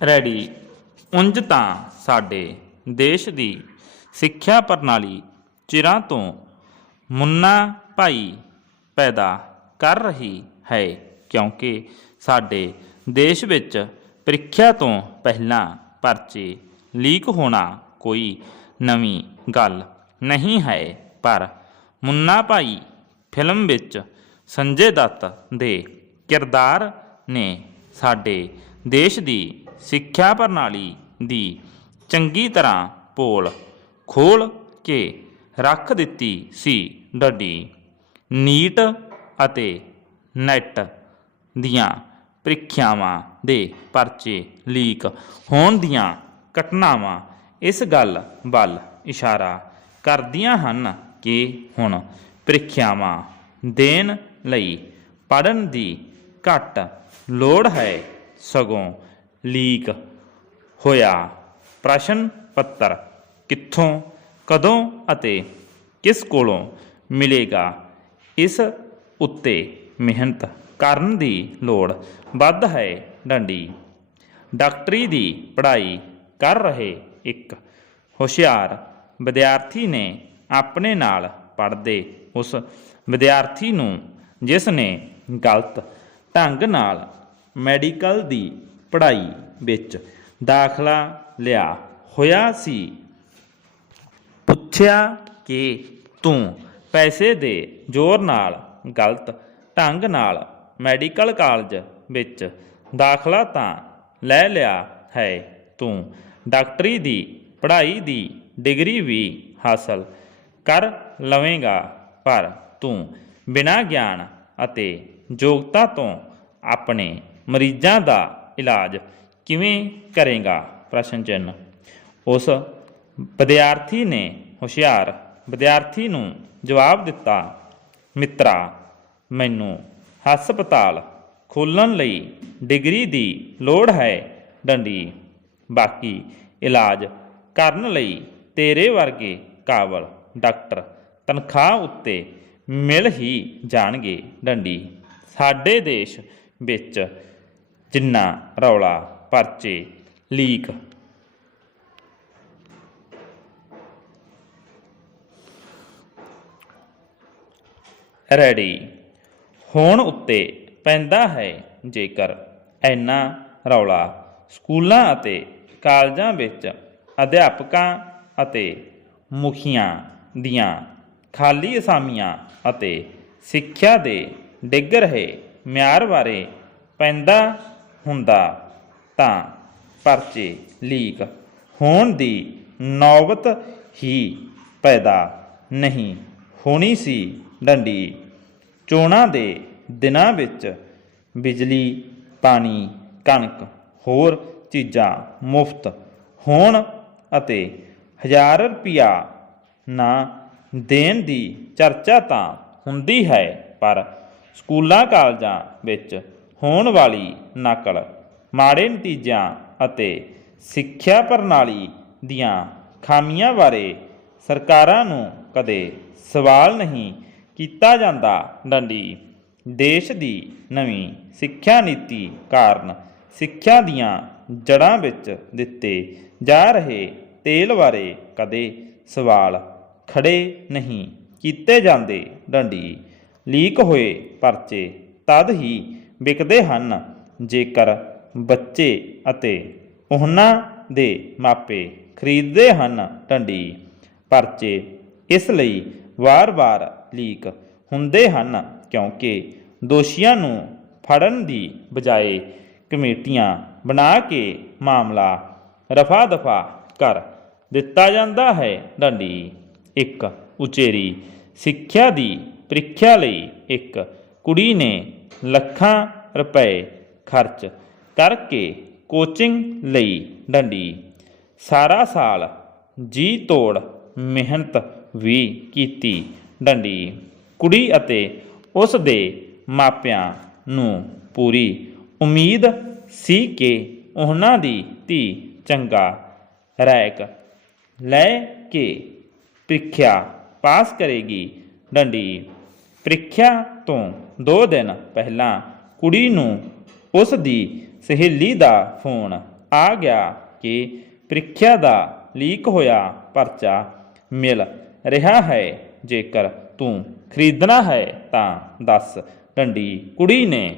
Ready. ਉਂਝ ਤਾਂ ਸਾਡੇ ਦੇਸ਼ ਦੀ ਸਿੱਖਿਆ ਪ੍ਰਣਾਲੀ ਚਿਰਾਂ ਤੋਂ ਮੁੰਨਾ ਭਾਈ ਪੈਦਾ ਕਰ ਰਹੀ ਹੈ, ਕਿਉਂਕਿ ਸਾਡੇ ਦੇਸ਼ ਵਿੱਚ ਪ੍ਰੀਖਿਆ ਤੋਂ ਪਹਿਲਾਂ ਪਰਚੇ ਲੀਕ ਹੋਣਾ ਕੋਈ ਨਵੀਂ ਗੱਲ ਨਹੀਂ ਹੈ, ਪਰ ਮੁੰਨਾ ਭਾਈ ਫਿਲਮ ਵਿੱਚ ਸੰਜੇ ਦੱਤ ਦੇ ਕਿਰਦਾਰ ਨੇ ਸਾਡੇ ਦੇਸ਼ ਦੀ ਸਿੱਖਿਆ ਪ੍ਰਣਾਲੀ ਦੀ ਚੰਗੀ ਤਰ੍ਹਾਂ ਪੋਲ ਖੋਲ ਕੇ ਰੱਖ ਦਿੱਤੀ ਸੀ ਡੱਡੀ। ਨੀਟ ਅਤੇ ਨੈਟ ਦੀਆਂ ਪ੍ਰੀਖਿਆਵਾਂ ਦੇ ਪਰਚੇ ਲੀਕ ਹੋਣ ਦੀਆਂ ਘਟਨਾਵਾਂ ਇਸ ਗੱਲ ਵੱਲ ਇਸ਼ਾਰਾ ਕਰਦੀਆਂ ਹਨ ਕਿ ਹੁਣ ਪ੍ਰੀਖਿਆਵਾਂ ਦੇਣ ਲਈ ਪੜਨ ਦੀ ਘੱਟ ਲੋੜ ਹੈ ਸਗੋਂ ਲੀਕ ਹੋਇਆ। ਪ੍ਰਸ਼ਨ ਪੱਤਰ, ਕਿੱਥੋਂ, ਕਦੋਂ ਅਤੇ ਕਿਸ ਕੋਲੋਂ ਮਿਲੇਗਾ? ਇਸ ਉੱਤੇ ਮਿਹਨਤ ਕਰਨ ਦੀ ਲੋੜ ਵੱਧ ਹੈ ਡੰਡੀ। ਡਾਕਟਰੀ ਦੀ ਪੜ੍ਹਾਈ ਕਰ ਰਹੇ ਇੱਕ ਹੁਸ਼ਿਆਰ ਵਿਦਿਆਰਥੀ ਨੇ ਆਪਣੇ ਨਾਲ ਪੜ੍ਹਦੇ ਉਸ ਵਿਦਿਆਰਥੀ ਨੂੰ, ਜਿਸ ਨੇ ਗਲਤ ਢੰਗ ਨਾਲ ਮੈਡੀਕਲ ਦੀ ਪੜ੍ਹਾਈ ਵਿੱਚ ਦਾਖਲਾ ਲਿਆ। ਹੋਇਆ ਸੀ। ਪੁੱਛਿਆ ਕਿ ਤੂੰ ਪੈਸੇ ਦੇ ਜ਼ੋਰ ਨਾਲ, ਗਲਤ ਢੰਗ ਨਾਲ ਮੈਡੀਕਲ ਕਾਲਜ ਵਿੱਚ ਦਾਖਲਾ ਤਾਂ ਲੈ ਲਿਆ ਹੈ। ਤੂੰ ਡਾਕਟਰੀ ਦੀ ਪੜ੍ਹਾਈ ਦੀ ਡਿਗਰੀ ਵੀ ਹਾਸਲ ਕਰ ਲਵੇਂਗਾ, ਪਰ ਤੂੰ ਬਿਨਾਂ ਗਿਆਨ ਅਤੇ ਯੋਗਤਾ ਤੋਂ ਆਪਣੇ ਮਰੀਜ਼ਾਂ ਦਾ ਇਲਾਜ ਕਿਵੇਂ ਕਰੇਗਾ? ਪ੍ਰਸ਼ਨ ਚਿੰਨ੍ਹ। ਉਸ ਵਿਦਿਆਰਥੀ ਨੇ ਹੁਸ਼ਿਆਰ ਵਿਦਿਆਰਥੀ ਨੂੰ ਜਵਾਬ ਦਿੱਤਾ, ਮਿੱਤਰਾ, ਮੈਨੂੰ ਹਸਪਤਾਲ ਖੋਲ੍ਹਣ ਲਈ ਡਿਗਰੀ ਦੀ ਲੋੜ ਹੈ ਡੰਡੀ। ਬਾਕੀ ਇਲਾਜ ਕਰਨ ਲਈ ਤੇਰੇ ਵਰਗੇ ਕਾਬਲ ਡਾਕਟਰ ਤਨਖਾਹ ਉੱਤੇ ਮਿਲ ਹੀ ਜਾਣਗੇ ਡੰਡੀ। ਸਾਡੇ ਦੇਸ਼ ਵਿੱਚ ਜਿੰਨਾ ਰੌਲਾ ਪਰਚੇ, ਲੀਕ। ਰੈਡੀ। ਹੋਣ ਉੱਤੇ ਪੈਂਦਾ ਹੈ ਜੇਕਰ ਐਨਾ ਰੌਲਾ ਸਕੂਲਾਂ ਅਤੇ ਕਾਲਜਾਂ ਵਿੱਚ ਅਧਿਆਪਕਾਂ ਅਤੇ ਮੁਖੀਆਂ ਦੀਆਂ ਖਾਲੀ ਅਸਾਮੀਆਂ ਅਤੇ ਸਿੱਖਿਆ ਦੇ ਡਿੱਗ ਰਹੇ ਮਿਆਰ ਬਾਰੇ ਪੈਂਦਾ ਹੁੰਦਾ। ਤਾਂ ਪਰਚੇ ਲੀਕ ਹੋਣ ਦੀ ਨੌਬਤ ਹੀ ਪੈਦਾ ਨਹੀਂ ਹੋਣੀ ਸੀ। ਡੰਡੀ, ਚੋਣਾਂ ਦੇ ਦਿਨਾਂ ਵਿੱਚ ਬਿਜਲੀ, ਪਾਣੀ, ਕਣਕ, ਹੋਰ ਚੀਜ਼ਾਂ ਮੁਫਤ ਹੋਣ ਅਤੇ ਹਜ਼ਾਰ ਰੁਪਿਆ ਨਾ ਦੇਣ ਦੀ ਚਰਚਾ ਤਾਂ ਹੁੰਦੀ ਹੈ, ਪਰ ਸਕੂਲਾਂ ਕਾਲਜਾਂ ਵਿੱਚ ਹੋਣ ਵਾਲੀ ਨਕਲ, ਮਾੜੇ ਨਤੀਜਿਆਂ ਅਤੇ ਸਿੱਖਿਆ ਪ੍ਰਣਾਲੀ ਦੀਆਂ ਖਾਮੀਆਂ ਬਾਰੇ ਸਰਕਾਰਾਂ ਨੂੰ ਕਦੇ ਸਵਾਲ ਨਹੀਂ ਕੀਤਾ ਜਾਂਦਾ। ਡੰਡੀ, ਦੇਸ਼ ਦੀ ਨਵੀਂ ਸਿੱਖਿਆ ਨੀਤੀ ਕਾਰਨ ਸਿੱਖਿਆ ਦੀਆਂ ਜੜ੍ਹਾਂ ਵਿੱਚ ਦਿੱਤੇ ਜਾ ਰਹੇ ਤੇਲ ਬਾਰੇ ਕਦੇ ਸਵਾਲ ਖੜੇ ਨਹੀਂ ਕੀਤੇ ਜਾਂਦੇ। ਡੰਡੀ, ਲੀਕ ਹੋਏ ਪਰਚੇ ਤਦ ਹੀ ਵਿਕਦੇ ਹਨ, ਜੇਕਰ ਬੱਚੇ ਅਤੇ ਉਹਨਾਂ ਦੇ ਮਾਪੇ ਖਰੀਦਦੇ ਹਨ ਡੰਡੀ ਪਰਚੇ ਇਸ ਲਈ ਵਾਰ-ਵਾਰ ਲੀਕ ਹੁੰਦੇ ਹਨ ਕਿਉਂਕਿ ਦੋਸ਼ੀਆਂ ਨੂੰ ਫੜਨ ਦੀ ਬਜਾਏ ਕਮੇਟੀਆਂ ਬਣਾ ਕੇ ਮਾਮਲਾ ਰਫਾ ਦਫਾ ਕਰ ਦਿੱਤਾ ਜਾਂਦਾ ਹੈ। ਡੰਡੀ ਇੱਕ ਉਚੇਰੀ ਸਿੱਖਿਆ ਦੀ ਪ੍ਰੀਖਿਆ ਲਈ ਇੱਕ ਕੁੜੀ ਨੇ ਲੱਖਾਂ ਰੁਪਏ ਖਰਚ ਕਰਕੇ ਕੋਚਿੰਗ ਲਈ ਡੰਡੀ। ਸਾਰਾ ਸਾਲ ਜੀ ਤੋੜ ਮਿਹਨਤ ਵੀ ਕੀਤੀ ਡੰਡੀ। ਕੁੜੀ ਅਤੇ ਉਸ ਦੇ ਮਾਪਿਆਂ ਨੂੰ ਪੂਰੀ ਉਮੀਦ ਸੀ ਕਿ ਉਹਨਾਂ ਦੀ ਧੀ ਚੰਗਾ ਰੈਕ ਲੈ ਕੇ ਪ੍ਰੀਖਿਆ ਪਾਸ ਕਰੇਗੀ ਡੰਡੀ। ਪ੍ਰੀਖਿਆ ਤੋਂ 2 ਦਿਨ ਪਹਿਲਾਂ ਕੁੜੀ ਨੂੰ ਉਸ ਦੀ ਸਹੇਲੀ ਦਾ ਫੋਨ ਆ ਗਿਆ ਕਿ ਪ੍ਰੀਖਿਆ ਦਾ ਲੀਕ ਹੋਇਆ ਪਰਚਾ ਮਿਲ ਰਿਹਾ ਹੈ। ਜੇਕਰ ਤੂੰ ਖਰੀਦਣਾ ਹੈ ਤਾਂ ਦੱਸ। ਡੰਡੀ ਕੁੜੀ ਨੇ